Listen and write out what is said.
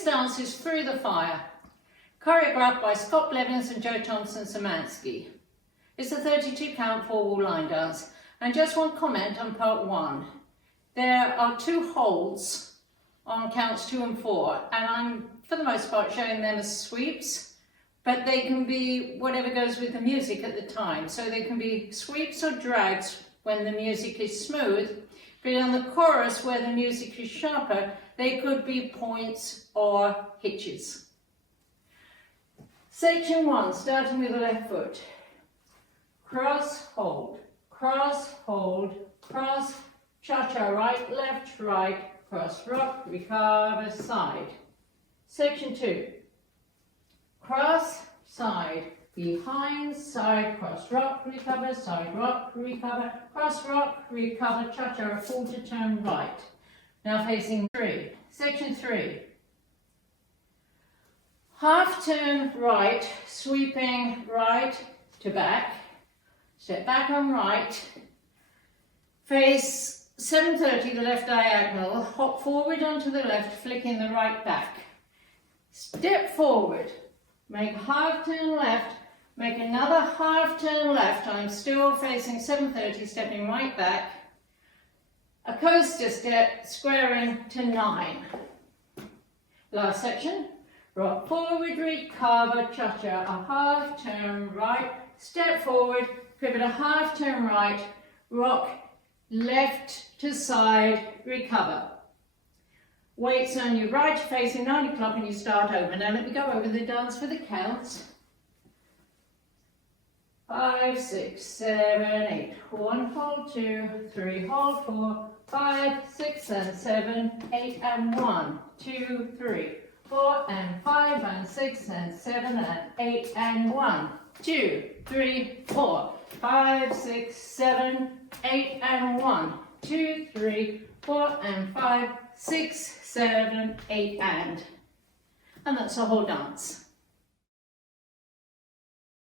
This dance is Through the Fire, choreographed by Scott Blevins and Joe Thompson-Szymanski. It's a 32 count 4-wall line dance. And just one comment on part 1. There are 2 holds on counts 2 and 4, and I'm, for the most part, showing them as sweeps, but they can be whatever goes with the music at the time. So they can be sweeps or drags when the music is smooth, but on the chorus where the music is sharper, they could be points or hitches. Section 1, starting with the left foot. Cross, hold, cross, hold, cross, cha-cha, right, left, right, cross, rock, recover, side. Section 2, cross, side, behind, side, cross, rock, recover, side, rock, recover, cross, rock, recover, cha-cha, a quarter turn right. Now facing 3. Section 3, half turn right, sweeping right to back, step back on right, face 7:30, the left diagonal, hop forward onto the left, flicking the right back. Step forward, make half turn left, make another half turn left, I'm still facing 7:30, stepping right back, a coaster step, squaring to 9. Last section, rock forward, recover, cha-cha, a half turn right, step forward, pivot a half turn right, rock left to side, recover. Weights on your right, facing 9 o'clock, and you start over. Now let me go over the dance for the counts. 5, 6, 7, 8. 1, hold 2, 3, hold 4, 5, 6 and 7, 8 and 1, 2, 3, 4 and 5 and 6 and 7 and 8 and 1, 2, 3, 4, 5, 6, 7, 8 and 1, 2, 3, 4 and 5, 6, 7, 8 and that's the whole dance.